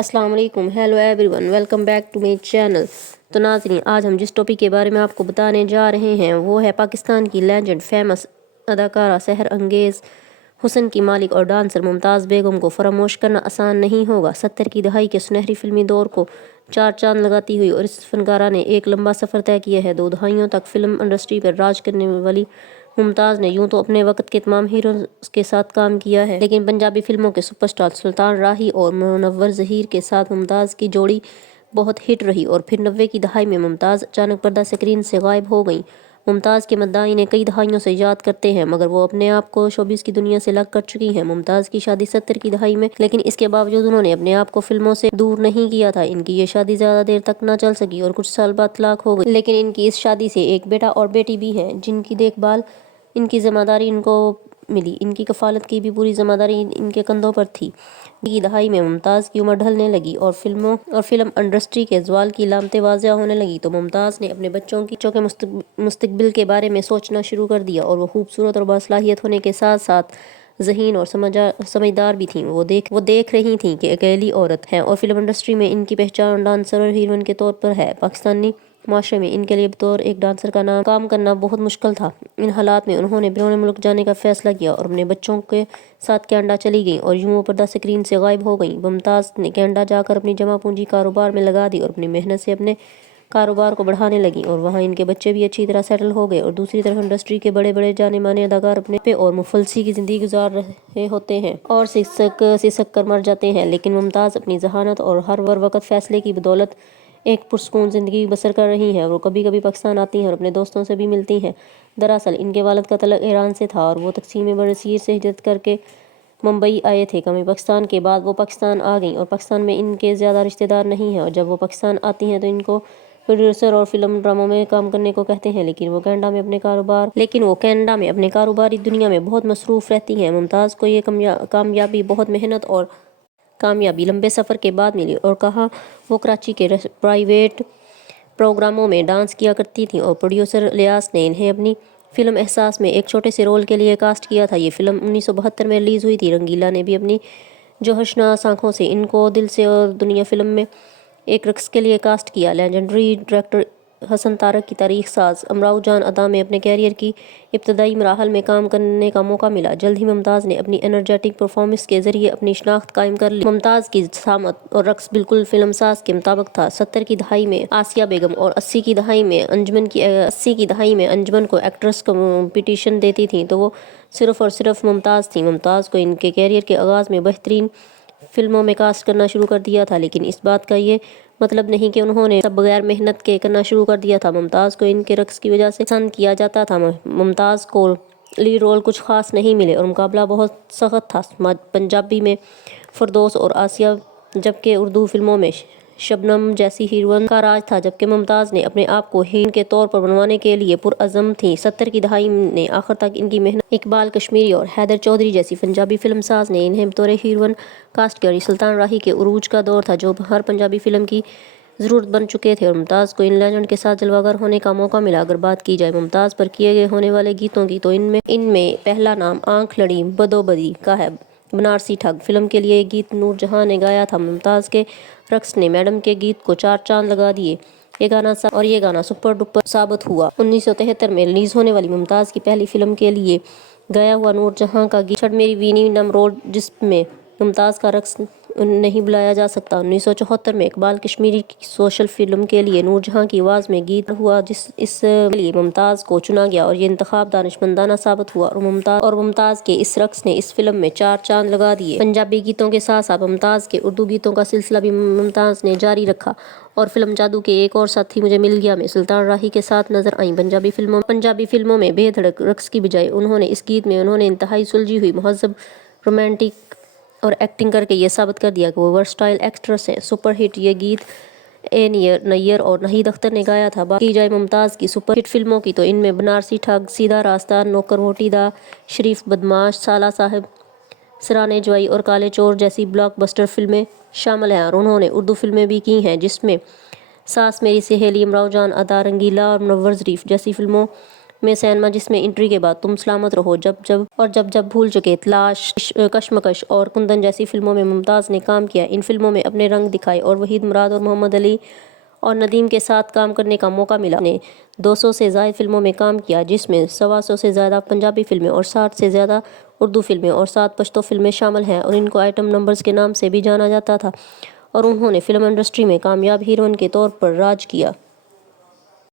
अस्सलाम वालेकुम, hello everyone, welcome back to my channel. तो नाज़रीन, आज हम जिस टॉपिक के बारे में आपको बताने जा रहे हैं वो है पाकिस्तान की लेजेंड फेमस अदाकारा सहर अंगेज़ हुस्न की मालिक और डांसर मुमताज़ बेगम को फरामोश करना आसान नहीं होगा। 70 की दहाई के सुनहरी फिल्मी दौर को चार चांद लगाती हुई और इस फनकारा ने एक लंबा सफ़र तय किया है। 2 दहाइयों तक फिल्म इंडस्ट्री पर राज करने वाली मुमताज़ ने यूं तो अपने वक्त के तमाम हीरोज़ के साथ काम किया है, लेकिन पंजाबी फिल्मों के सुपरस्टार सुल्तान राही और मुनव्वर ज़हीर के साथ मुमताज़ की जोड़ी बहुत हिट रही और फिर 90 की दहाई में मुमताज़ अचानक पर्दा स्क्रीन से गायब हो गई। मुमताज़ के मद्दाई ने कई दहाइयों से याद करते हैं, मगर वो अपने आप को शोबिज़ की दुनिया से अलग कर चुकी हैं। मुमताज़ की शादी 70 की दहाई में, लेकिन इसके बावजूद उन्होंने अपने आप को फिल्मों से दूर नहीं किया था। इनकी ये शादी ज़्यादा देर तक न चल सकी और कुछ साल बाद तलाक हो गई, लेकिन इनकी इस शादी से एक बेटा और बेटी भी हैं जिनकी देखभाल इनकी ज़िम्मेदारी इनको मिली। इनकी कफ़ालत की भी पूरी ज़िम्मेदारी इनके कंधों पर थी। की दहाई में मुमताज़ की उम्र ढलने लगी और फिल्म इंडस्ट्री के ज़वाल की लामतें वाज़िया होने लगी, तो मुमताज़ ने अपने बच्चों के मुस्तकबिल के बारे में सोचना शुरू कर दिया। और वो खूबसूरत और बासलाहियत होने के साथ साथ ज़हीन और समझदार भी थीं। वो देख रही थीं कि अकेली औरत हैं और फिल्म इंडस्ट्री में इनकी पहचान डांसर और हीरोइन के तौर पर है। पाकिस्तानी माशरे में इनके लिए बतौर एक डांसर का काम करना बहुत मुश्किल था। इन हालात में उन्होंने बैरून मुल्क जाने का फैसला किया और अपने बच्चों के साथ कनाडा चली गईं और यूं वो पर्दा स्क्रीन से गायब हो गईं। मुमताज़ ने कनाडा जाकर अपनी जमा पूंजी कारोबार में लगा दी और अपनी मेहनत से अपने कारोबार को बढ़ाने लगी और वहाँ इनके बच्चे भी अच्छी तरह सेटल हो गए। और दूसरी तरफ इंडस्ट्री के बड़े बड़े जाने माने अदाकार अपने पे और मुफलसी की ज़िंदगी गुजार रहे होते हैं और सिसक कर मर जाते हैं, लेकिन मुमताज़ अपनी जहानत और हर वक्त फैसले की बदौलत एक पुरसकून ज़िंदगी बसर कर रही हैं। और वो कभी कभी पाकिस्तान आती हैं और अपने दोस्तों से भी मिलती हैं। दरअसल इनके वालिद का तलक ईरान से था और वो तक़सीम बरसीर से हिजरत करके मुंबई आए थे। कमी पाकिस्तान के बाद वो पाकिस्तान आ गईं और पाकिस्तान में इनके ज़्यादा रिश्तेदार नहीं हैं और जब वो पाकिस्तान आती हैं तो इनको प्रोड्यूसर और फिल्म ड्रामों में काम करने को कहते हैं, लेकिन वो कनाडा में अपने कारोबारी दुनिया में बहुत मसरूफ़ रहती हैं। मुमताज़ को ये कामयाबी बहुत मेहनत और कामयाबी लंबे सफ़र के बाद मिली और कहा वो कराची के प्राइवेट प्रोग्रामों में डांस किया करती थी और प्रोड्यूसर इलियास ने इन्हें अपनी फिल्म एहसास में एक छोटे से रोल के लिए कास्ट किया था। ये फिल्म 1972 में रिलीज़ हुई थी। रंगीला ने भी अपनी जोहशनास आँखों से इनको दिल से और दुनिया फिल्म में एक रक्स के लिए कास्ट किया। लेजेंडरी डायरेक्टर हसन तारक की तारीख साज अमराव जान अदा में अपने कैरियर की इब्तदाई मराहल में काम करने का मौका मिला। जल्द ही मुमताज़ ने अपनी एनर्जेटिक परफॉर्मेंस के ज़रिए अपनी शनाख्त कायम कर ली। मुमताज़ की सामत और रक्स बिल्कुल फिल्म साज के मुताबिक था। 70 की दहाई में आसिया बेगम और 80 की दहाई में अंजमन को एक्ट्रेस कंपटीशन देती थी तो वो सिर्फ़ और सिर्फ मुमताज़ थी। मुमताज़ को इनके कैरियर के आगाज़ में बेहतरीन फिल्मों में कास्ट करना शुरू कर दिया था, लेकिन इस बात का ये मतलब नहीं कि उन्होंने सब बगैर मेहनत के करना शुरू कर दिया था। मुमताज़ को इनके रक्स की वजह से पसंद किया जाता था। मुमताज़ को लीड रोल कुछ खास नहीं मिले और मुकाबला बहुत सख्त था। पंजाबी में फिरदौस और आसिया जबकि उर्दू फिल्मों में शबनम जैसी हीरोइन का राज था, जबकि मुमताज़ ने अपने आप को हीरोइन के तौर पर बनवाने के लिए पुरअज़म थी। 70 की दहाई ने आखिर तक इनकी मेहनत इकबाल कश्मीरी और हैदर चौधरी जैसी पंजाबी फिल्म साज ने इन्हें बतौर हीरोइन कास्ट किया। सुल्तान राही के उरूज का दौर था जो हर पंजाबी फिल्म की ज़रूरत बन चुके थे और मुमताज़ को इन लेजेंड के साथ जलवागर होने का मौका मिला। अगर बात की जाए मुमताज़ पर किए गए होने वाले गीतों की तो इनमें पहला नाम आँख लड़ी बदोबदी का है। बनारसी ठग फिल्म के लिए गीत नूर जहां ने गाया था। मुमताज़ के रक्स ने मैडम के गीत को चार चांद लगा दिए। ये गाना सुपर डुपर साबित हुआ। 1973 में रिलीज़ होने वाली मुमताज़ की पहली फिल्म के लिए गाया हुआ नूर जहां का गीत छड़ मेरी वीनी नमरोड, जिसमें मुमताज़ का रक्स नहीं बुलाया जा सकता। 1974 में इकबाल कश्मीरी की सोशल फिल्म के लिए नूर जहां की आवाज़ में गीत हुआ, इस लिए मुमताज़ को चुना गया और ये इंतखाब दानिशमंदाना साबित हुआ और मुमताज़ के इस रक्स ने इस फिल्म में चार चांद लगा दिए। पंजाबी गीतों के साथ साथ मुमताज़ के उर्दू गीतों का सिलसिला भी मुमताज़ ने जारी रखा और फिल्म जादू के एक और साथी मुझे मिल गया में सुल्तान राही के साथ नजर आई। पंजाबी फिल्मों में बेधड़क रक्स की बजाय इस गीत में उन्होंने इंतहाई सुलझी हुई महज़ब रोमांटिक और एक्टिंग करके ये साबित कर दिया कि वो वर्सटाइल एक्ट्रेस हैं। सुपर हिट ये गीत नैयर और नहीद अख्तर ने गाया था। बात की जाए मुमताज़ की सुपर हिट फिल्मों की तो इनमें बनारसी ठग, सीधा रास्ता, नौकर मोटी दा, शरीफ बदमाश, साला साहब, सराने जवाई और काले चोर जैसी ब्लॉकबस्टर फिल्में शामिल हैं। और उन्होंने उर्दू फिल्में भी की हैं जिसमें सास मेरी सहेली, अमराव जान अदा, रंगीला और मुनव्वर ज़रीफ जैसी फिल्मों میں سینما جس میں انٹری کے بعد تم سلامت رہو، جب جب بھول چکے، تلاش، کشمکش اور کندن جیسی فلموں میں ممتاز نے کام کیا۔ ان فلموں میں اپنے رنگ دکھائے اور وحید مراد اور محمد علی اور ندیم کے ساتھ کام کرنے کا موقع ملا۔ نے 200 سے زائد فلموں میں کام کیا، جس میں 125 سے زیادہ پنجابی فلمیں اور 60 سے زیادہ اردو فلمیں اور 7 پشتو فلمیں شامل ہیں، اور ان کو آئٹم نمبرز کے نام سے بھی جانا جاتا تھا، اور انہوں نے فلم انڈسٹری میں کامیاب ہیروئن کے طور پر راج کیا۔